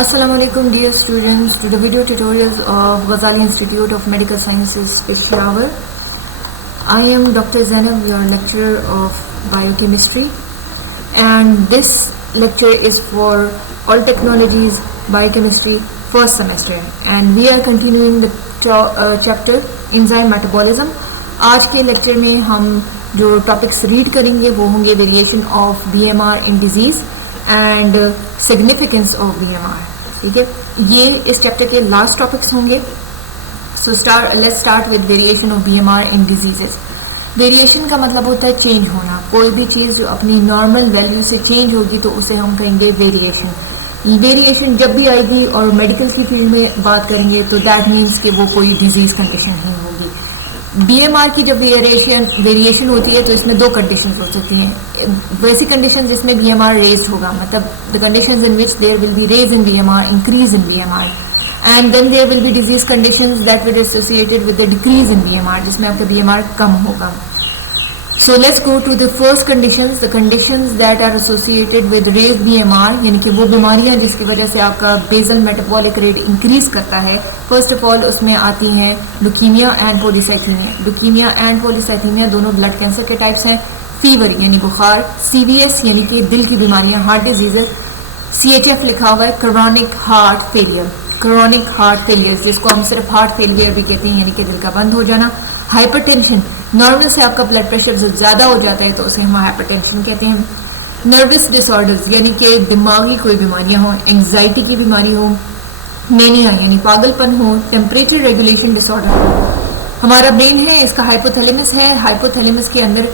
Assalamu alaikum dear students to the video tutorials of Ghazali Institute of Medical Sciences Peshawar. I am Dr. Zainab, your lecturer of biochemistry, and this lecture is for all technologies biochemistry first semester, and we are continuing the chapter enzyme metabolism. आज के lecture में हम जो topics read करेंगे वो होंगे variation of BMR in disease and significance of BMR. ठीक है, ये इस चैप्टर के लास्ट टॉपिक्स होंगे. So let's start with variation of BMR in diseases. Variation का मतलब होता है चेंज होना. कोई भी चीज़ जो अपनी नॉर्मल वैल्यू से चेंज होगी तो उसे हम कहेंगे वेरिएशन. वेरिएशन जब भी आएगी और मेडिकल की फील्ड में बात करेंगे तो दैट मीन्स कि वो कोई डिजीज कंडीशन ही होगी. बीएमआर की जब वेरिएशन होती है तो इसमें दो कंडीशंस हो सकती हैं. वैसी कंडीशन जिसमें बीएमआर रेज होगा, मतलब the conditions in which there will be raise in BMR, increase in BMR, and then there will be disease conditions that will associated with the decrease in BMR, जिसमें आपका BMR कम होगा. So let's go to the first conditions, the conditions that are associated with raised BMR, यानी कि वो बीमारियां जिसकी वजह से आपका बेसल मेटाबॉलिक रेट इंक्रीज करता है. फर्स्ट ऑफ ऑल उसमें आती हैं लुकीमिया एंड पोलीसाइथीमिया. लुकीमिया एंड पोलीसाइथीमिया दोनों ब्लड कैंसर के टाइप्स हैं. फीवर यानी बुखार, सीवीएस यानी कि दिल की बीमारियां, हार्ट डिजीजेस, सीएचएफ लिखा हुआ है chronic heart failure, chronic heart failure जिसको हम सिर्फ हार्ट फेलियर भी कहते हैं, यानी कि दिल का बंद हो जाना. हाइपरटेंशन, नॉर्मल से आपका ब्लड प्रेशर जो ज्यादा हो जाता है तो उसे हम हाइपरटेंशन कहते हैं. नर्वस डिसऑर्डर्स यानी कि दिमागी कोई बीमारियां हो, एंजाइटी की बीमारी हो, मेनिया यानी पागलपन हो, टेम्परेचर रेगुलेशन डिसऑर्डर हो. हमारा ब्रेन है, इसका हाइपोथैलेमस है. हाइपोथैलेमस के अंदर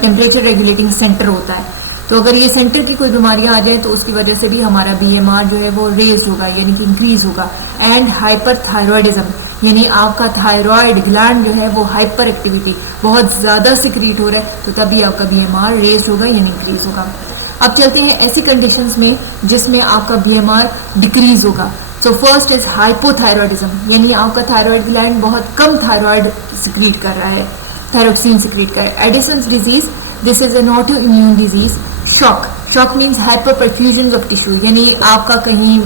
टेम्परेचर रेगुलेटिंग सेंटर होता है. तो अगर ये सेंटर की कोई बीमारियां आ जाए तो उसकी वजह से भी हमारा बीएमआर जो है वो रेज होगा, यानी कि इंक्रीज होगा. एंड हाइपरथायरॉयडिज्म यानी आपका थायराइड ग्लैंड जो है वो हाइपर एक्टिविटी बहुत ज्यादा सिक्रीट हो रहा है तो तभी आपका बीएमआर रेज होगा यानी इंक्रीज होगा. अब चलते हैं ऐसी कंडीशंस में जिसमें आपका बीएमआर डिक्रीज होगा. सो फर्स्ट इज हाइपोथायरॉयडिज्म, यानी आपका थायराइड ग्लैंड बहुत कम थायराइड सिक्रीट कर रहा है, थायरोक्सिन सिक्रीट कर रहा है. Edison's disease, this is an auto immune disease. Shock, shock means hyper perfusion of tissue, यानी आपका कहीं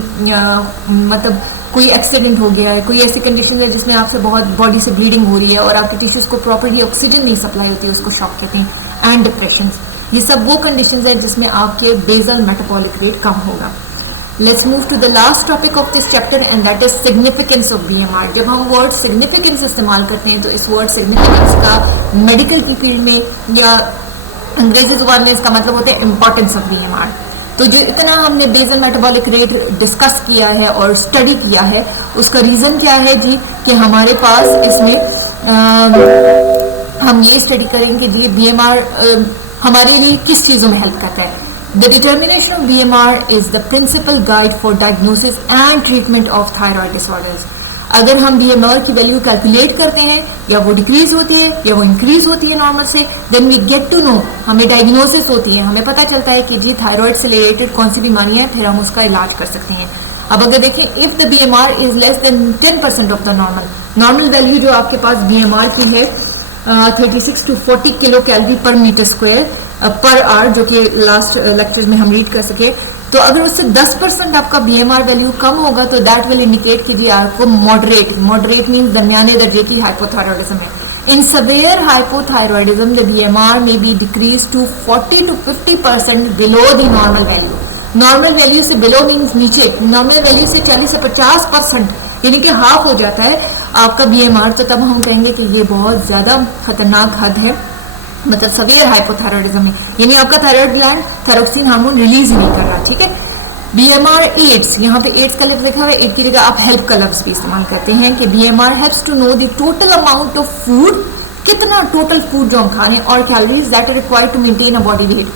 मतलब कोई एक्सीडेंट हो गया है, कोई ऐसी कंडीशन है जिसमें आपसे बहुत बॉडी से ब्लीडिंग हो रही है और आपके टिश्यूज को प्रॉपर्ली ऑक्सीजन नहीं सप्लाई होती है, उसको शॉक कहते हैं. एंड डिप्रेशन, ये सब वो कंडीशंस है जिसमें आपके बेसल मेटाबॉलिक रेट कम होगा. Let's move to the last topic of this chapter and that is significance of BMR. जब हम वर्ड सिग्निफिकेंस इस्तेमाल करते हैं तो इस वर्ड सिग्निफिकेंस का मेडिकल की फील्ड में या अंग्रेजी जुबान में इसका मतलब होता है इंपॉर्टेंस ऑफ बीएमआर. तो जो इतना हमने बेसल मेटाबॉलिक रेट डिस्कस किया है और स्टडी किया है उसका रीजन क्या है जी, कि हमारे पास इसमें हम ये स्टडी करेंगे जी बीएमआर हमारे लिए किस चीजों में हेल्प करता है. The determination of BMR is the principal guide for diagnosis and treatment of thyroid disorders. अगर हम बीएमआर की वैल्यू कैलकुलेट करते हैं या वो डिक्रीज होती है या वो इंक्रीज होती है नॉर्मल से, then we get to know, हमें डायग्नोसिस होती है, हमें पता चलता है कि जी थायराइड से रिलेटेड कौन सी बीमारियां हैं, फिर हम उसका इलाज कर सकते हैं. अब अगर देखें, if the BMR is less than 10% of the normal value जो आपके पास बीएमआर की है 36 to 40 किलो कैलोरी पर मीटर स्क्वायर पर आवर, जो कि लास्ट लेक्चर में हम रीड कर सके, तो अगर उससे 10% आपका बीएमआर वैल्यू कम होगा तो दैट विल इंडिकेट कि जी आपको मॉडरेट मीन्स दरमियाने दर्जे की हाइपोथायरॉयडिज्म है. In severe hypothyroidism the BMR में be decrease to 40 to 50% below the normal value. Normal value से बिलो मीन्स नीचे, नॉर्मल वैल्यू से 40 से 50% यानी कि हाफ हो जाता है आपका बीएमआर, तो तब हम कहेंगे कि ये बहुत ज्यादा खतरनाक हद है, मतलब सवेयर हाइपोथायरॉयडिज्म है, यानी आपका thyroid gland thyroxine hormone release नहीं कर रहा. ठीक है. बीएमआर एड्स, यहाँ पे एड्स का लफ्ज लिखा हुआ है, एड की जगह आप हेल्प का लफ्ज भी इस्तेमाल करते हैं कि BMR helps to know the total amount of food, कितना टोटल फूड जो हम खा रहे हैं, और calories that are required to maintain a body weight.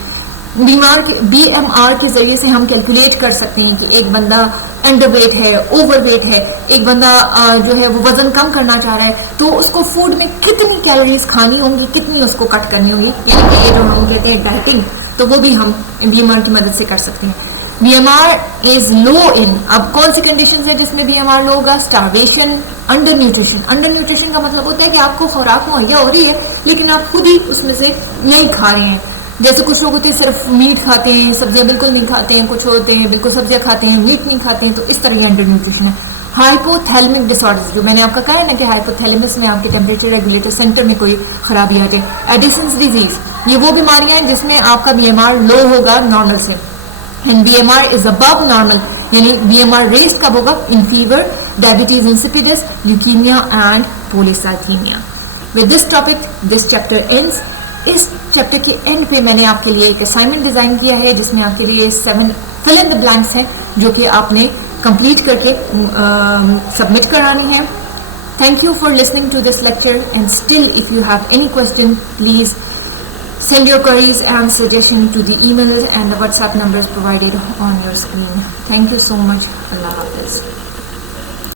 BMR के जरिए से हम कैलकुलेट कर सकते हैं कि एक बंदा अंडरवेट है, ओवरवेट है, एक बंदा जो है वो वजन कम करना चाह रहा है तो उसको फूड में कितनी कैलोरीज खानी होंगी, कितनी उसको कट करनी होगी, यानी कि ये जो हम कहते हैं डाइटिंग, तो वो भी हम बीएमआर की मदद से कर सकते हैं. बीएमआर इज लो इन, अब कौन सी कंडीशंस है जिसमें बीएमआर लो होगा? Starvation, under nutrition. Under nutrition का मतलब होता है कि आपको खुराक मुहैया हो रही है लेकिन आप खुद ही उसमें से नहीं खा रहे हैं. जैसे कुछ लोग होते हैं सिर्फ मीट खाते हैं, सब्जियां बिल्कुल नहीं खाते हैं, कुछ होते हैं बिल्कुल सब्जियां खाते हैं, मीट नहीं खाते हैं, तो इस तरह ये अंडर न्यूट्रिशन है। हाइपोथैलेमिक डिसऑर्डर्स, जो मैंने आपका कहा है ना कि हाइपोथैलेमस में आपके टेम्परेचर रेगुलेटर सेंटर में कोई खराबी आ जाए। एडिसन्स डिजीज, ये वो बीमारियां हैं जिसमें आपका बीएमआर लो होगा नॉर्मल से, and BMR is above normal, यानी बीएमआर रेज कब होगा? In fever, diabetes insipidus, leukaemia and polycythaemia. With this topic this chapter ends. इस चैप्टर के एंड पे मैंने आपके लिए एक असाइनमेंट डिजाइन किया है जिसमें आपके लिए 7 फिल इन द ब्लैंक्स हैं जो कि आपने कंप्लीट करके सबमिट करानी है। Thank you for listening to this lecture, and still if you have any question please send your queries and suggestions to the email and the WhatsApp numbers provided on your screen. Thank you so much. Allah Hafiz.